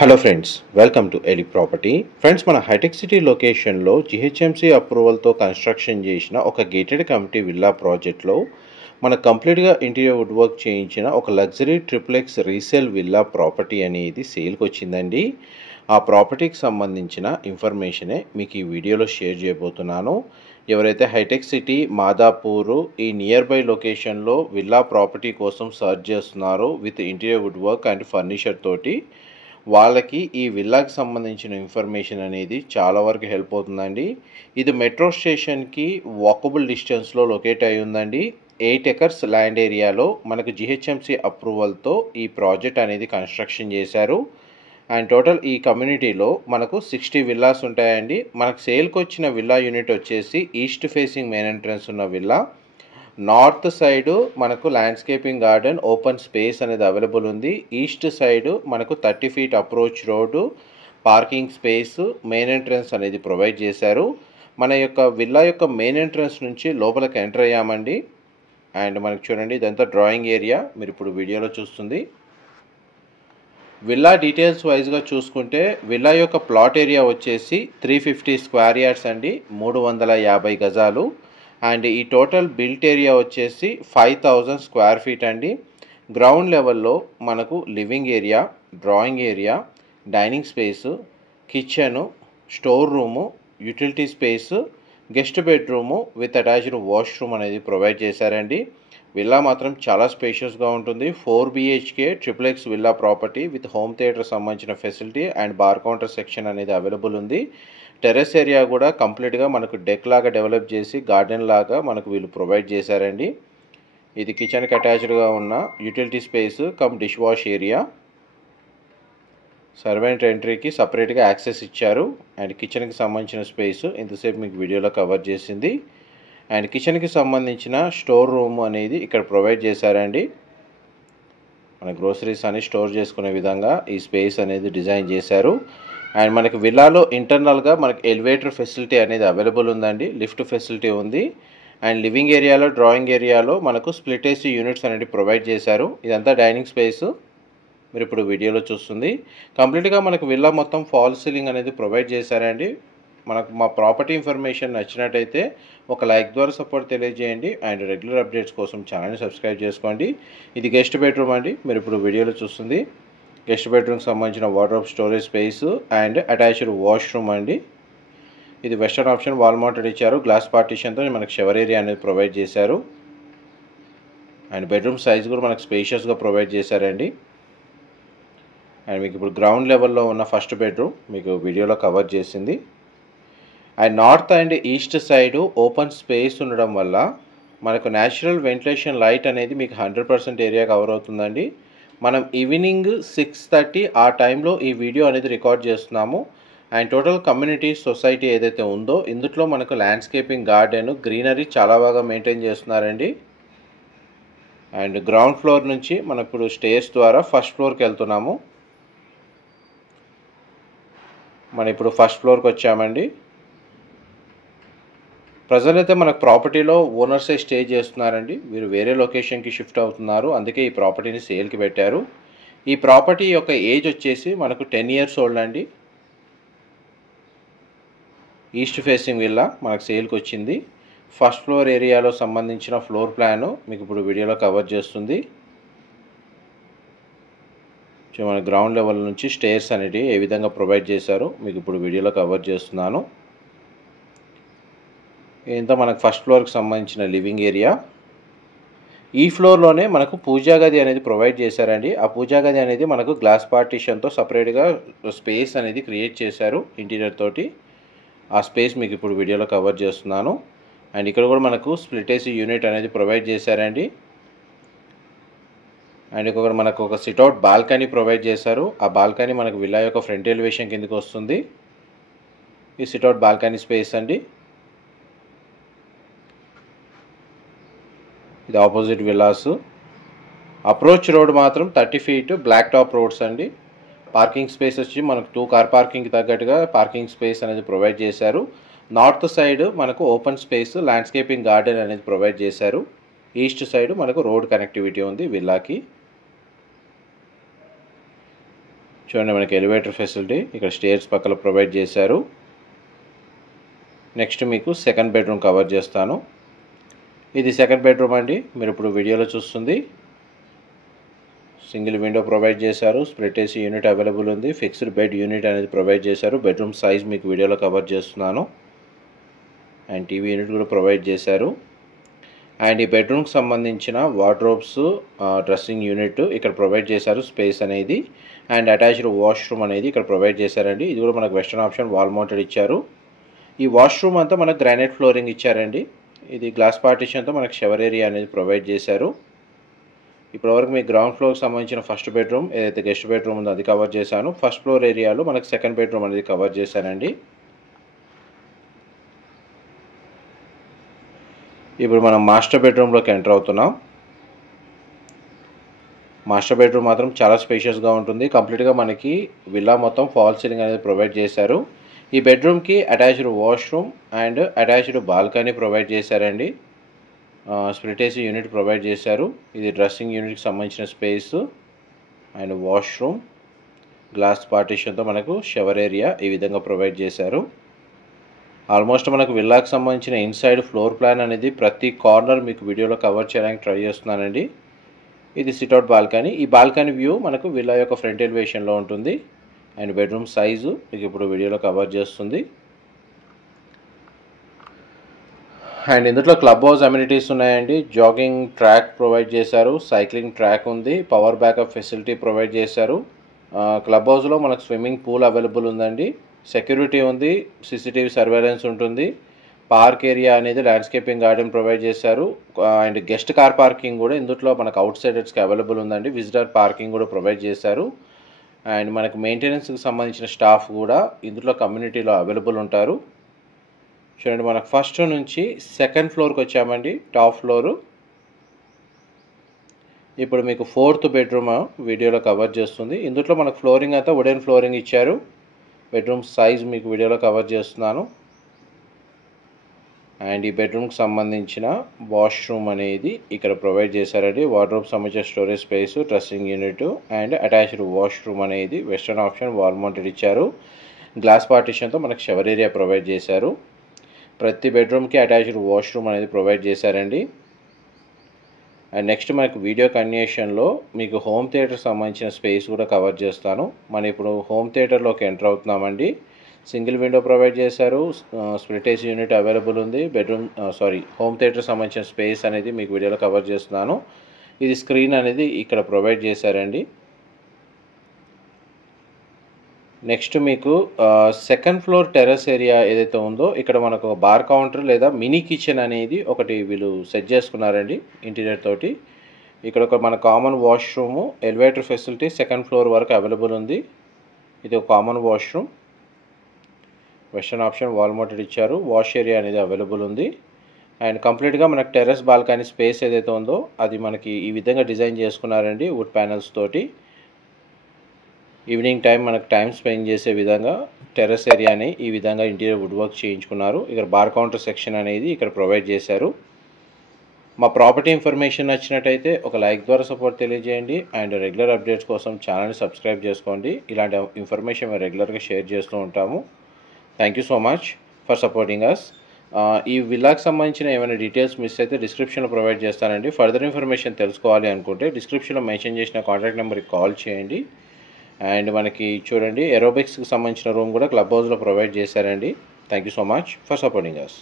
Hello friends, welcome to Eli property. Friends, మన హైటెక్ సిటీ లొకేషన్లో GHMC అప్రూవల్తో కన్స్ట్రక్షన్ చేసిన ఒక గేటెడ్ కమ్యూనిటీ విల్లా ప్రాజెక్ట్లో మనకు కంప్లీట్గా ఇంటీరియర్ వుడ్ వర్క్ చేయించిన ఒక luxury triplex resale villa property అనేది సేల్కి వచ్చిందండి. ఆ ప్రాపర్టీకి సంబంధించిన ఇన్ఫర్మేషనే మీకు ఈ వీడియోలో షేర్ చేయబోతున్నాను. ఎవరైతే హైటెక్ సిటీ, మాదాపూరు ఈ నియర్ బై లొకేషన్లో విల్లా ప్రాపర్టీ కోసం సర్చ్ చేస్తున్నారో with interior wood work and furniture తోటి, వాళ్ళకి ఈ విల్లాకి సంబంధించిన ఇన్ఫర్మేషన్ అనేది చాలా వరకు హెల్ప్ అవుతుందండి. ఇది మెట్రో స్టేషన్కి వాకబుల్ డిస్టెన్స్లో లొకేట్ అయి ఉందండి. 8 ఎకర్స్ ల్యాండ్ ఏరియాలో మనకు జిహెచ్ఎంసీ అప్రూవల్తో ఈ ప్రాజెక్ట్ అనేది కన్స్ట్రక్షన్ చేశారు. అండ్ టోటల్ ఈ కమ్యూనిటీలో మనకు 60 విల్లాస్ ఉంటాయండి. మనకు సేల్కి వచ్చిన విల్లా యూనిట్ వచ్చేసి ఈస్ట్ ఫేసింగ్ మెయిన్ ఎంట్రన్స్ ఉన్న విల్లా. నార్త్ సైడు మనకు ల్యాండ్స్కేపింగ్ గార్డెన్, ఓపెన్ స్పేస్ అనేది అవైలబుల్ ఉంది. ఈస్ట్ సైడు మనకు 30 feet approach road, parking space, main entrance అనేది ప్రొవైడ్ చేశారు. మన యొక్క విల్లా యొక్క మెయిన్ ఎంట్రన్స్ నుంచి లోపలికి ఎంటర్ అయ్యామండి. అండ్ మనకు చూడండి, ఇదంతా డ్రాయింగ్ ఏరియా మీరు ఇప్పుడు వీడియోలో చూస్తుంది. విల్లా డీటెయిల్స్ వైజ్గా చూసుకుంటే విల్లా యొక్క ప్లాట్ ఏరియా వచ్చేసి 350 స్క్వేర్ యార్డ్స్ అండి, 350 గజాలు. అండ్ ఈ టోటల్ బిల్ట్ ఏరియా వచ్చేసి 5000 స్క్వేర్ ఫీట్ అండి. గ్రౌండ్ లెవెల్లో మనకు living area, drawing area, dining space, kitchen, store room, utility space, guest bedroom with attached washroom అనేది ప్రొవైడ్ చేశారండి. విల్లా మాత్రం చాలా స్పేషియస్గా ఉంటుంది. 4 BHK triplex villa property with home theatre సంబంధించిన facility and bar counter section అనేది అవైలబుల్ ఉంది. Terrace area కూడా కంప్లీట్గా మనకు డెక్ లాగా డెవలప్ చేసి గార్డెన్ లాగా మనకు వీళ్ళు ప్రొవైడ్ చేశారండి. ఇది కిచెన్కి అటాచ్డ్గా ఉన్న utility space cum dish wash area. Servant ఎంట్రీకి సపరేట్గా యాక్సెస్ ఇచ్చారు. అండ్ కిచెన్కి సంబంధించిన స్పేస్ ఇంతసేపు మీకు వీడియోలో కవర్ చేసింది. అండ్ కిచెన్కి సంబంధించిన స్టోర్ రూమ్ అనేది ఇక్కడ ప్రొవైడ్ చేశారండి. మన గ్రోసరీస్ అని స్టోర్ చేసుకునే విధంగా ఈ స్పేస్ అనేది డిజైన్ చేశారు. అండ్ మనకి విల్లాలో ఇంటర్నల్గా మనకి ఎలివేటర్ ఫెసిలిటీ అనేది అవైలబుల్ ఉందండి, లిఫ్ట్ ఫెసిలిటీ ఉంది. అండ్ లివింగ్ ఏరియాలో, డ్రాయింగ్ ఏరియాలో మనకు స్ప్లిట్ ఏసీ యూనిట్స్ అనేది ప్రొవైడ్ చేశారు. ఇదంతా డైనింగ్ స్పేస్ మీరు ఇప్పుడు వీడియోలో చూస్తుంది. కంప్లీట్గా మనకు విల్లా మొత్తం ఫాల్ సీలింగ్ అనేది ప్రొవైడ్ చేశారండి. మనకు మా ప్రాపర్టీ ఇన్ఫర్మేషన్ నచ్చినట్టయితే ఒక లైక్ ద్వారా సపోర్ట్ తెలియజేయండి. అండ్ రెగ్యులర్ అప్డేట్స్ కోసం ఛానల్ని సబ్స్క్రైబ్ చేసుకోండి. ఇది గెస్ట్ బెడ్రూమ్ అండి, మీరు ఇప్పుడు వీడియోలో చూస్తుంది. గెస్ట్ బెడ్రూమ్కి సంబంధించిన wardrobe, storage space and attached washroom అండి. ఇది వెస్టర్న్ ఆప్షన్, వాల్ మౌంటెడ్ ఇచ్చారు. గ్లాస్ పార్టీషన్తో మనకు షవర్ ఏరియా అనేది ప్రొవైడ్ చేశారు. అండ్ బెడ్రూమ్ సైజ్ కూడా మనకు స్పేషియస్గా ప్రొవైడ్ చేశారండి. అండ్ మీకు ఇప్పుడు గ్రౌండ్ లెవెల్లో ఉన్న ఫస్ట్ బెడ్రూమ్ మీకు వీడియోలో కవర్ చేసింది. And north and east side open space ఉండడం వల్ల మనకు న్యాచురల్ వెంటిలేషన్ లైట్ అనేది మీకు 100% ఏరియా కవర్ అవుతుందండి. మనం ఈవినింగ్ 6:30 ఆ టైంలో ఈ వీడియో అనేది రికార్డ్ చేస్తున్నాము. అండ్ టోటల్ కమ్యూనిటీ సొసైటీ ఏదైతే ఉందో ఇందులో మనకు ల్యాండ్స్కేపింగ్ గార్డెన్, గ్రీనరీ చాలా బాగా మెయింటైన్ చేస్తున్నారండి. అండ్ గ్రౌండ్ ఫ్లోర్ నుంచి మనం ఇప్పుడు స్టేర్స్ ద్వారా ఫస్ట్ ఫ్లోర్కి వెళ్తున్నాము. మనం ఇప్పుడు ఫస్ట్ ఫ్లోర్కి వచ్చామండి. ప్రజెంట్ అయితే మనకు ప్రాపర్టీలో ఓనర్సే స్టే చేస్తున్నారండి. వీరు వేరే లొకేషన్కి షిఫ్ట్ అవుతున్నారు, అందుకే ఈ ప్రాపర్టీని సేల్కి పెట్టారు. ఈ ప్రాపర్టీ యొక్క ఏజ్ వచ్చేసి మనకు 10 ఇయర్స్ ఓల్డ్ అండి. ఈస్ట్ ఫేసింగ్ విల్లా మనకు సేల్కి వచ్చింది. ఫస్ట్ ఫ్లోర్ ఏరియాలో సంబంధించిన ఫ్లోర్ ప్లాను మీకు ఇప్పుడు వీడియోలో కవర్ చేస్తుంది. మన గ్రౌండ్ లెవెల్ నుంచి స్టేర్స్ అనేవి ఏ విధంగా ప్రొవైడ్ చేశారో మీకు ఇప్పుడు వీడియోలో కవర్ చేస్తున్నాను. ఇంత మనకు ఫస్ట్ ఫ్లోర్కి సంబంధించిన లివింగ్ ఏరియా. ఈ ఫ్లోర్లోనే మనకు పూజా గది అనేది ప్రొవైడ్ చేశారండి. ఆ పూజా గది అనేది మనకు గ్లాస్ పార్టీషన్తో సపరేట్గా స్పేస్ అనేది క్రియేట్ చేశారు ఇంటీరియర్ తోటి. ఆ స్పేస్ మీకు ఇప్పుడు వీడియోలో కవర్ చేస్తున్నాను. అండ్ ఇక్కడ కూడా మనకు స్ప్లిట్ ఏసీ యూనిట్ అనేది ప్రొవైడ్ చేశారండి. అండ్ ఇక్కడ మనకు ఒక సిట్అవుట్ బాల్కనీ ప్రొవైడ్ చేశారు. ఆ బాల్కనీ మనకు విల్లా యొక్క ఫ్రంట్ ఎలివేషన్ కిందకి వస్తుంది. ఈ సిట్అవుట్ బాల్కనీ స్పేస్ అండి. ఇది ఆపోజిట్ విల్లాస్. అప్రోచ్ రోడ్ మాత్రం 30 ఫీట్ బ్లాక్ టాప్ రోడ్స్ అండి. పార్కింగ్ స్పేస్ వచ్చి మనకు 2 కార్ పార్కింగ్కి తగ్గట్టుగా పార్కింగ్ స్పేస్ అనేది ప్రొవైడ్ చేశారు. నార్త్ సైడ్ మనకు ఓపెన్ స్పేస్, ల్యాండ్స్కేపింగ్ గార్డెన్ అనేది ప్రొవైడ్ చేశారు. ఈస్ట్ సైడ్ మనకు రోడ్ కనెక్టివిటీ ఉంది విల్లాకి. చూడండి మనకి ఎలివేటర్ ఫెసిలిటీ ఇక్కడ స్టేర్స్ పక్కన ప్రొవైడ్ చేశారు. నెక్స్ట్ మీకు సెకండ్ బెడ్రూమ్ కవర్ చేస్తాను. ఇది సెకండ్ బెడ్రూమ్ అండి. మీరు ఇప్పుడు వీడియోలో చూస్తుంది. సింగిల్ విండో ప్రొవైడ్ చేశారు. స్ప్లిట్ ఏసీ యూనిట్ అవైలబుల్ ఉంది. ఫిక్స్డ్ బెడ్ యూనిట్ అనేది ప్రొవైడ్ చేశారు. బెడ్రూమ్ సైజ్ మీకు వీడియోలో కవర్ చేస్తున్నాను. అండ్ టీవీ యూనిట్ కూడా ప్రొవైడ్ చేశారు. అండ్ ఈ బెడ్రూమ్కి సంబంధించిన వార్డ్రోబ్స్, డ్రెస్సింగ్ యూనిట్ ఇక్కడ ప్రొవైడ్ చేశారు స్పేస్ అనేది. అండ్ అటాచ్డ్ వాష్రూమ్ అనేది ఇక్కడ ప్రొవైడ్ చేశారండి. ఇది కూడా మనకు వెస్టర్న్ ఆప్షన్ వాల్ మౌంటెడ్ ఇచ్చారు. ఈ వాష్రూమ్ అంతా మనకు గ్రానైట్ ఫ్లోరింగ్ ఇచ్చారండి. ఇది గ్లాస్ పార్టిషన్తో మనకు షవర్ ఏరియా అనేది ప్రొవైడ్ చేశారు. ఇప్పటివరకు మీ గ్రౌండ్ ఫ్లోర్కి సంబంధించిన ఫస్ట్ బెడ్రూమ్ ఏదైతే గెస్ట్ బెడ్రూమ్ ఉందో అది కవర్ చేశాను. ఫస్ట్ ఫ్లోర్ ఏరియాలో మనకు సెకండ్ బెడ్రూమ్ అనేది కవర్ చేశానండి. ఇప్పుడు మనం మాస్టర్ బెడ్రూమ్లోకి ఎంటర్ అవుతున్నాం. మాస్టర్ బెడ్రూమ్ మాత్రం చాలా స్పేషియస్గా ఉంటుంది. కంప్లీట్గా మనకి విల్లా మొత్తం ఫాల్ సీలింగ్ అనేది ప్రొవైడ్ చేశారు. ఈ బెడ్రూమ్కి attached washroom and attached balcony provide చేశారండి. స్ప్లిట్ ఏసీ యూనిట్ ప్రొవైడ్ చేశారు. ఇది డ్రెస్సింగ్ యూనిట్కి సంబంధించిన స్పేస్ అండ్ వాష్రూమ్, గ్లాస్ పార్టిషన్తో మనకు షవర్ ఏరియా ఈ విధంగా ప్రొవైడ్ చేశారు. ఆల్మోస్ట్ మనకు విల్లాకి సంబంధించిన ఇన్సైడ్ ఫ్లోర్ ప్లాన్ అనేది ప్రతి కార్నర్ మీకు వీడియోలో కవర్ చేయడానికి ట్రై చేస్తున్నానండి. ఇది సిట్అవుట్ బాల్కనీ. ఈ బాల్కనీ వ్యూ మనకు విల్లా యొక్క ఫ్రంట్ ఎలివేషన్లో ఉంటుంది. అండ్ బెడ్రూమ్ సైజు మీకు ఇప్పుడు వీడియోలో కవర్ చేస్తుంది. అండ్ ఇందులో క్లబ్ హౌస్ అమ్యూనిటీస్ ఉన్నాయండి. జాగింగ్ ట్రాక్ ప్రొవైడ్ చేశారు. సైక్లింగ్ ట్రాక్ ఉంది. పవర్ బ్యాకప్ ఫెసిలిటీ ప్రొవైడ్ చేశారు. క్లబ్ హౌస్లో మనకు స్విమ్మింగ్ పూల్ అవైలబుల్ ఉందండి. సెక్యూరిటీ ఉంది. సీసీటీవీ సర్వేలెన్స్ ఉంటుంది. పార్క్ ఏరియా అనేది ల్యాండ్స్కేపింగ్ గార్డెన్ ప్రొవైడ్ చేశారు. అండ్ గెస్ట్ కార్ పార్కింగ్ కూడా ఇందులో మనకు అవుట్ సైడర్స్కి అవైలబుల్ ఉందండి. విజిటర్ పార్కింగ్ కూడా ప్రొవైడ్ చేశారు. అండ్ మనకు మెయింటెనెన్స్కి సంబంధించిన స్టాఫ్ కూడా ఇందులో కమ్యూనిటీలో అవైలబుల్ ఉంటారు. చూడండి మనకు ఫస్ట్ నుంచి సెకండ్ ఫ్లోర్కి వచ్చామండి. Top floor. ఇప్పుడు మీకు ఫోర్త్ బెడ్రూమ్ వీడియోలో కవర్ చేస్తుంది. ఇందులో మనకు ఫ్లోరింగ్ అంతా వుడెన్ ఫ్లోరింగ్ ఇచ్చారు. బెడ్రూమ్ సైజ్ మీకు వీడియోలో కవర్ చేస్తున్నాను. అండ్ ఈ బెడ్రూమ్కి సంబంధించిన వాష్రూమ్ అనేది ఇక్కడ ప్రొవైడ్ చేశారండి. వార్డ్రోబ్ సంబంధించిన storage space, dressing unit and attached washroom అనేది వెస్టర్న్ ఆప్షన్ వాల్ మౌంటెడ్ ఇచ్చారు. గ్లాస్ పార్టిషన్తో మనకు షవర్ ఏరియా ప్రొవైడ్ చేశారు. ప్రతి బెడ్రూమ్కి అటాచ్డ్ వాష్రూమ్ అనేది ప్రొవైడ్ చేశారండి. అండ్ నెక్స్ట్ మనకు వీడియో కంటిన్యూషన్లో మీకు హోమ్ థియేటర్ సంబంధించిన స్పేస్ కూడా కవర్ చేస్తాను. మనం ఇప్పుడు హోమ్ థియేటర్లోకి ఎంటర్ అవుతున్నామండి. సింగిల్ విండో ప్రొవైడ్ చేశారు. స్ప్లిట్ ఏసీ యూనిట్ అవైలబుల్ ఉంది. హోమ్ థియేటర్ సంబంధించిన స్పేస్ అనేది మీకు వీడియోలో కవర్ చేస్తున్నాను. ఇది స్క్రీన్ అనేది ఇక్కడ ప్రొవైడ్ చేశారండి. నెక్స్ట్ మీకు సెకండ్ ఫ్లోర్ టెర్రస్ ఏరియా ఏదైతే ఉందో ఇక్కడ మనకు బార్ కౌంటర్ లేదా మినీ కిచెన్ అనేది ఒకటి వీళ్ళు సెట్ చేసుకున్నారండి ఇంటీరియర్ తోటి. ఇక్కడ ఒక మన common washroom, elevator facility second floor వరకు అవైలబుల్ ఉంది. ఇది ఒక common washroom. Western option wall mounted ఇచ్చారు. వాష్ ఏరియా అనేది అవైలబుల్ ఉంది. అండ్ కంప్లీట్గా మనకు టెర్రస్ బాల్కనీ స్పేస్ ఏదైతే ఉందో అది మనకి ఈ విధంగా డిజైన్ చేసుకున్నారండి వుడ్ ప్యానల్స్ తోటి. ఈవినింగ్ టైం మనకు టైం స్పెండ్ చేసే విధంగా టెర్రస్ ఏరియాని ఈ విధంగా ఇంటీరియర్ వుడ్ వర్క్ చేయించుకున్నారు. ఇక్కడ బార్ కౌంటర్ సెక్షన్ అనేది ఇక్కడ ప్రొవైడ్ చేశారు. మా ప్రాపర్టీ ఇన్ఫర్మేషన్ నచ్చినట్టయితే ఒక లైక్ ద్వారా సపోర్ట్ తెలియజేయండి. అండ్ రెగ్యులర్ అప్డేట్స్ కోసం ఛానల్ని సబ్స్క్రైబ్ చేసుకోండి. ఇలాంటి ఇన్ఫర్మేషన్ మేము రెగ్యులర్గా షేర్ చేస్తూ ఉంటాము. Thank you so much for supporting us. ఈ విల్లాకి సంబంధించిన ఏమైనా డీటెయిల్స్ మిస్ అయితే డిస్క్రిప్షన్లో ప్రొవైడ్ చేస్తానండి. ఫర్దర్ ఇన్ఫర్మేషన్ తెలుసుకోవాలి అనుకుంటే డిస్క్రిప్షన్లో మెన్షన్ చేసిన కాంటాక్ట్ నెంబర్కి కాల్ చేయండి. అండ్ మనకి చూడండి ఏరోబిక్స్కి సంబంధించిన రూమ్ కూడా క్లబ్ హౌస్లో ప్రొవైడ్ చేశారండి. Thank you so much for supporting us.